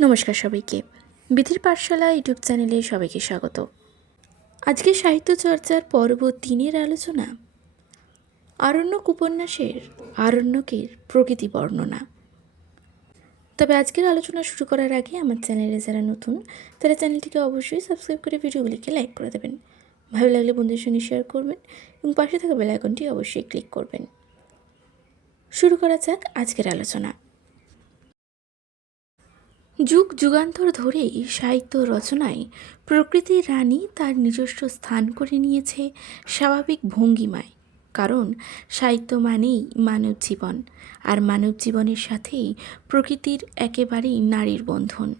নমস্কার সবাইকে। বিধির পাঠশালা ইউটিউব চ্যানেলে সবাইকে স্বাগত। আজকে সাহিত্য চর্চার পর্ব তিনের আলোচনা। আরণ্যক উপন্যাসের আরণ্যকের প্রকৃতি বর্ণনা। তবে আজকের আলোচনা শুরু করার আগে আমার চ্যানেলে যারা নতুন, তারা চ্যানেলটিকে অবশ্যই সাবস্ক্রাইব করে ভিডিওগুলিকে লাইক করে দেবেন। ভালো লাগলে বন্ধুদের সঙ্গে শেয়ার করবেন এবং পাশে থাকা বেল আইকনটি অবশ্যই ক্লিক করবেন। শুরু করা যাক আজকের আলোচনা। যুগ যুগান্তর ধরেই সাহিত্য রচনায় প্রকৃতির রানী তার নিজস্ব স্থান করে নিয়েছে স্বাভাবিক ভঙ্গিমায়। কারণ সাহিত্য মানেই মানব জীবন, আর মানব জীবনের সাথেই প্রকৃতির একেবারেই নারীর বন্ধন।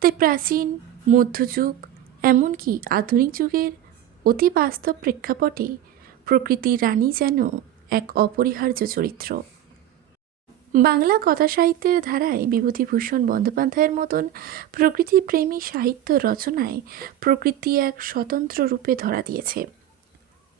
তাই প্রাচীন, মধ্যযুগ, এমনকি আধুনিক যুগের অতি বাস্তব প্রেক্ষাপটে প্রকৃতির রানী যেন এক অপরিহার্য চরিত্র। বাংলা কথা সাহিত্যের ধারায় বিভূতিভূষণ বন্দ্যোপাধ্যায়ের মতন প্রকৃতিপ্রেমী সাহিত্য রচনায় প্রকৃতি এক স্বতন্ত্র রূপে ধরা দিয়েছে।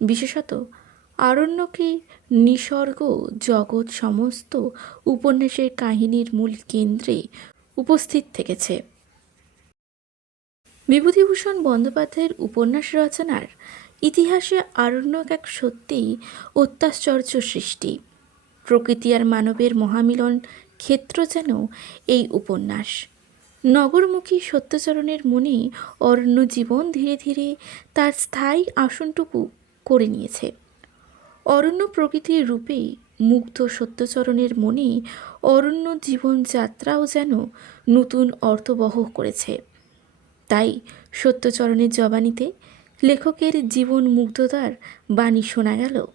বিশেষত আরণ্যকে নিসর্গ, জগৎ সমস্ত উপন্যাসের কাহিনীর মূল কেন্দ্রে উপস্থিত থেকেছে। বিভূতিভূষণ বন্দ্যোপাধ্যায়ের উপন্যাস রচনার ইতিহাসে আরণ্যক এক সত্যিই অত্যাশ্চর্য সৃষ্টি। প্রকৃতি আর মানবের মহামিলন ক্ষেত্র যেন এই উপন্যাস। নগরমুখী সত্যচরণের মনে অরণ্য জীবন ধীরে ধীরে তার স্থায়ী আসনটুকু করে নিয়েছে। অরণ্য প্রকৃতির রূপে মুগ্ধ সত্যচরণের মনে অরণ্য জীবনযাত্রাও যেন নতুন অর্থবহ করেছে। তাই সত্যচরণের জবানিতে লেখকের জীবন মুগ্ধতার বাণী শোনা গেল।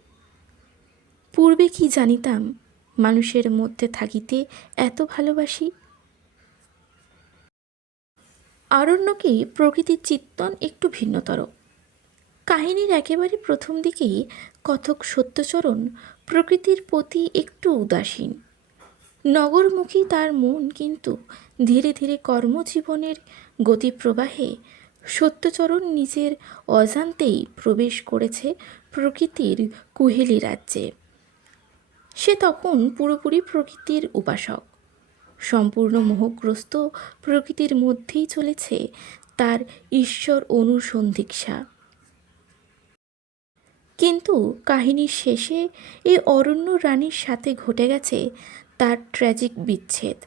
পূর্বে কি জানিতাম মানুষের মধ্যে থাকিতে এত ভালোবাসি? আরণ্যকে প্রকৃতির চিত্তন একটু ভিন্নতর। কাহিনীর একেবারে প্রথম দিকেই কথক সত্যচরণ প্রকৃতির প্রতি একটু উদাসীন। নগরমুখী তার মন কিন্তু ধীরে ধীরে কর্মজীবনের গতিপ্রবাহে সত্যচরণ নিজের অজান্তেই প্রবেশ করেছে প্রকৃতির কুহেলি রাজ্যে। সে তখন পুরোপুরি প্রকৃতির উপাসক। সম্পূর্ণ মোহগ্রস্ত প্রকৃতির মধ্যেই চলেছে তার ঈশ্বর অনুসন্ধিক্ষা কিন্তু কাহিনীর শেষে এই অরণ্য রানীর সাথে ঘটে গেছে তার ট্র্যাজিক বিচ্ছেদ।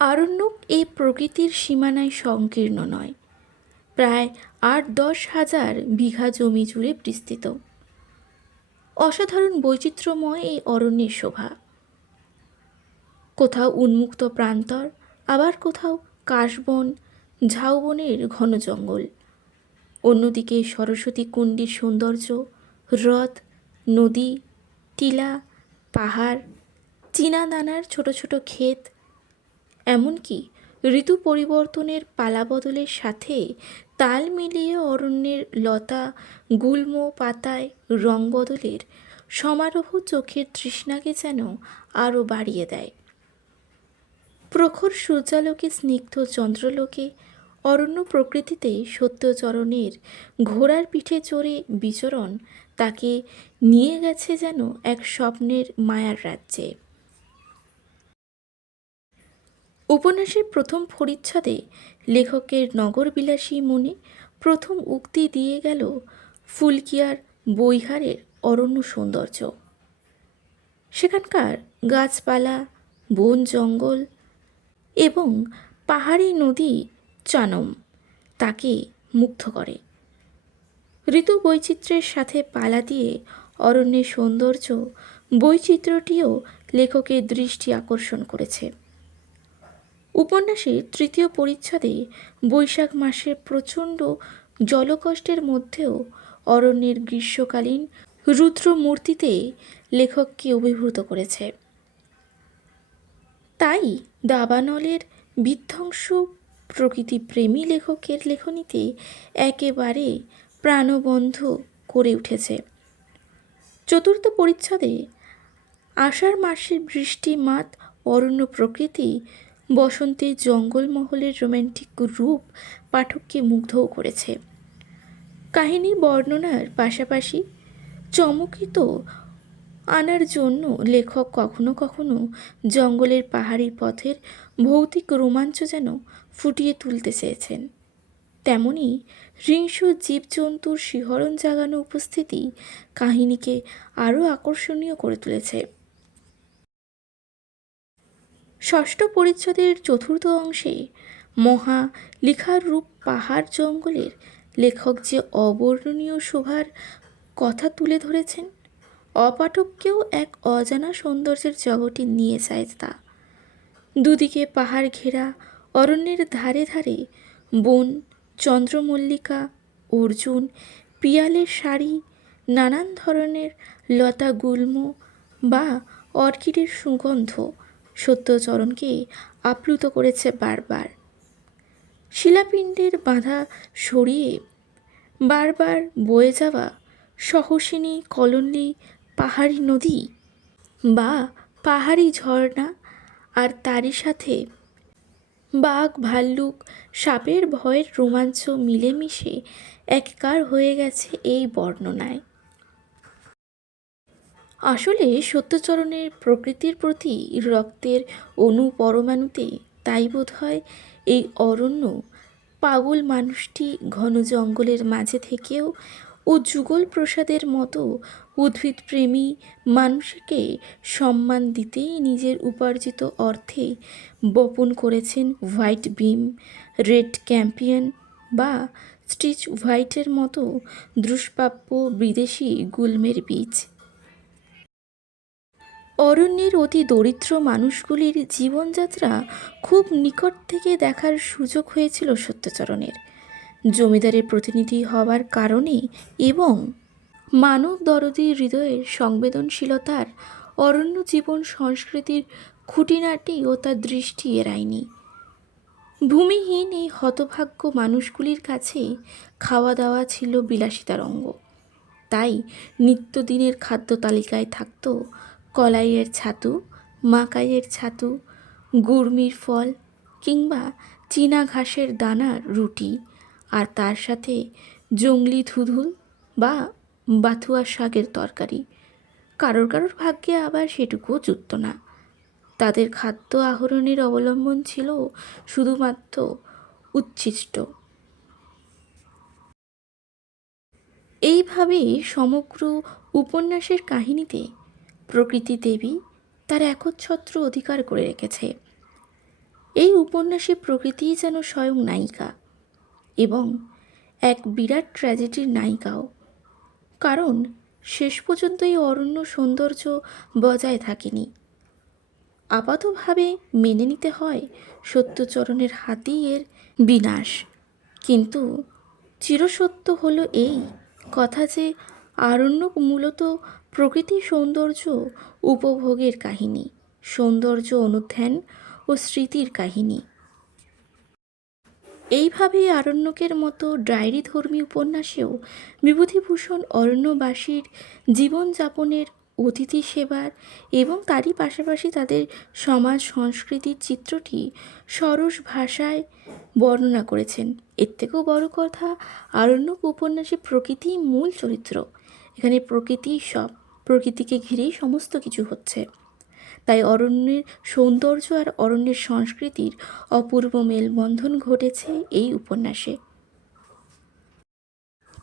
আরণ্যক এই প্রকৃতির সীমানায় সংকীর্ণ নয়। প্রায় আট দশ হাজার বিঘা জমি জুড়ে বিস্তৃত। অসাধারণ বৈচিত্র্যময় এই অরণ্যের শোভা। কোথাও উন্মুক্ত প্রান্তর, আবার কোথাও কাশবন, ঝাউবনের ঘন জঙ্গল। অন্যদিকে সরস্বতী কুণ্ডির সৌন্দর্য, হ্রদ, নদী, টিলা, পাহাড়, চীনা দানার ছোট ছোট ক্ষেত, এমনকি ঋতু পরিবর্তনের পালাবদলের সাথে তাল মিলিয়ে অরণ্যের লতা গুল্ম পাতায় রং বদলের সমারোহ চোখের তৃষ্ণাকে যেন আরও বাড়িয়ে দেয়। প্রখর সূর্যালোকে স্নিগ্ধ চন্দ্রলোকে অরণ্য প্রকৃতিতে সত্যচরণের ঘোড়ার পিঠে চড়ে বিচরণ তাকে নিয়ে গেছে যেন এক স্বপ্নের মায়ার রাজ্যে। উপন্যাসের প্রথম পরিচ্ছদে লেখকের নগরবিলাসী মনে প্রথম উক্তি দিয়ে গেল ফুলকিয়ার বৈহারের অরণ্য সৌন্দর্য। সেখানকার গাছপালা, বন জঙ্গল এবং পাহাড়ি নদী চানম তাকে মুগ্ধ করে। ঋতু বৈচিত্র্যের সাথে পালা দিয়ে অরণ্যের সৌন্দর্য বৈচিত্র্যটিও লেখকের দৃষ্টি আকর্ষণ করেছে। উপন্যাসের তৃতীয় পরিচ্ছদে বৈশাখ মাসের প্রচণ্ড জলকষ্টের মধ্যেও অরণ্যের গ্রীষ্মকালীন রুদ্র মূর্তিতে লেখককে অভিভূত করেছে। তাই দাবানলের বিধ্বংস প্রকৃতিপ্রেমী লেখকের লেখনীতে একেবারে প্রাণবন্ধ করে উঠেছে। চতুর্থ পরিচ্ছদে আষাঢ় মাসের বৃষ্টি মাত অরণ্য প্রকৃতি বসন্তের জঙ্গলমহলের রোম্যান্টিক রূপ পাঠককে মুগ্ধও করেছে। কাহিনী বর্ণনার পাশাপাশি চমকিত আনার জন্য লেখক কখনো কখনো জঙ্গলের পাহাড়ি পথের ভৌতিক রোমাঞ্চ যেন ফুটিয়ে তুলতে চেয়েছেন। তেমনি হিংস্র জীবজন্তুর শিহরণ জাগানো উপস্থিতি কাহিনীকে আরও আকর্ষণীয় করে তুলেছে। ষষ্ঠ পরিচ্ছদের চতুর্থ অংশে মহা লিখার রূপ পাহাড় জঙ্গলের লেখক যে অবর্ণনীয় শোভার কথা তুলে ধরেছেন অপাঠককেও এক অজানা সৌন্দর্যের জগতে নিয়ে যায় তা। দুদিকে পাহাড় ঘেরা, অরণ্যের ধারে ধারে বন, চন্দ্রমল্লিকা, অর্জুন, পিয়ালের শাড়ি, নানান ধরনের লতা গুল্ম বা অর্কিডের সুগন্ধ সত্যচরণকে আপ্লুত করেছে বারবার? শিলাপিণ্ডের বাঁধা সরিয়ে বারবার বয়ে যাওয়া সহসিনী কলনলি পাহাড়ি নদী বা পাহাড়ি ঝর্ণা আর তারই সাথে বাঘ, ভাল্লুক, সাপের ভয়ের রোমাঞ্চ মিলেমিশে এককার হয়ে গেছে এই বর্ণনায়। আসলে সত্যচরণের প্রকৃতির প্রতি রক্তের অনু পরমাণুতে তাই বোধ হয় এই অরণ্য পাগল মানুষটি ঘন জঙ্গলের মাঝে থেকেও ও যুগল প্রসাদের মতো উদ্ভিদপ্রেমী মানুষকে সম্মান দিতেই নিজের উপার্জিত অর্থে বপন করেছেন হোয়াইট বিম রেড ক্যাম্পিয়ন বা স্টিচ হোয়াইটের মতো দুষ্প্রাপ্য বিদেশি গুল্মের বীজ। অরণ্যের অতি দরিদ্র মানুষগুলির জীবনযাত্রা খুব নিকট থেকে দেখার সুযোগ হয়েছিল সত্যচরণের। জমিদারের প্রতিনিধি হওয়ার কারণে এবং মানব দরদি হৃদয়ের সংবেদনশীলতার অরণ্য জীবন সংস্কৃতির খুঁটিনাটি ও তার দৃষ্টি এড়ায়নি। ভূমিহীন এই হতভাগ্য মানুষগুলির কাছে খাওয়া দাওয়া ছিল বিলাসিতার অঙ্গ। তাই নিত্যদিনের খাদ্য তালিকায় থাকতো কলাইয়ের ছাতু, মাকাইয়ের ছাতু, গুড়মির ফল কিংবা চীনা ঘাসের দানার রুটি আর তার সাথে জংলি ধুধুল বা বাথুয়া শাকের তরকারি। কারোর কারোর ভাগ্যে আবার সেটুকুও জুটত না। তাদের খাদ্য আহরণের অবলম্বন ছিল শুধুমাত্র উচ্ছিষ্ট। এইভাবেই সমগ্র উপন্যাসের কাহিনীতে প্রকৃতি দেবী তার একচ্ছত্র অধিকার করে রেখেছে। এই উপন্যাসে প্রকৃতিই যেন স্বয়ং নায়িকা এবং এক বিরাট ট্র্যাজেডির নায়িকাও। কারণ শেষ পর্যন্ত এই অরণ্য সৌন্দর্য বজায় থাকেনি। আপাতভাবে মেনে নিতে হয় সত্যচরণের হাতেই এর বিনাশ। কিন্তু চিরসত্য হলো এই কথা যে আরণ্যক মূলত প্রকৃতি সৌন্দর্য উপভোগের কাহিনী, সৌন্দর্য অনুধ্যান ও স্মৃতির কাহিনী। এইভাবেই আরণ্যকের মতো ডায়েরি ধর্মী উপন্যাসেও বিভূতিভূষণ অরণ্যবাসীর জীবনযাপনের অতিথি সেবার এবং তারই পাশাপাশি তাদের সমাজ সংস্কৃতির চিত্রটি সরস ভাষায় বর্ণনা করেছেন। এর থেকেও বড় কথা, আরণ্যক উপন্যাসে প্রকৃতিই মূল চরিত্র। এখানে প্রকৃতি সব। প্রকৃতিকে ঘিরেই সমস্ত কিছু হচ্ছে। তাই অরণ্যের সৌন্দর্য আর অরণ্যের সংস্কৃতির অপূর্ব মেলবন্ধন ঘটেছে এই উপন্যাসে।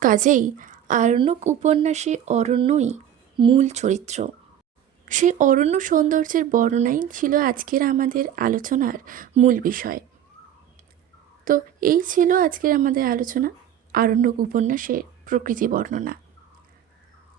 কাজেই আরণ্যক উপন্যাসে অরণ্যই মূল চরিত্র। সেই অরণ্য সৌন্দর্যের বর্ণনাই ছিল আজকের আমাদের আলোচনার মূল বিষয়। তো এই ছিল আজকের আমাদের আলোচনা, আরণ্যক উপন্যাসের প্রকৃতি বর্ণনা।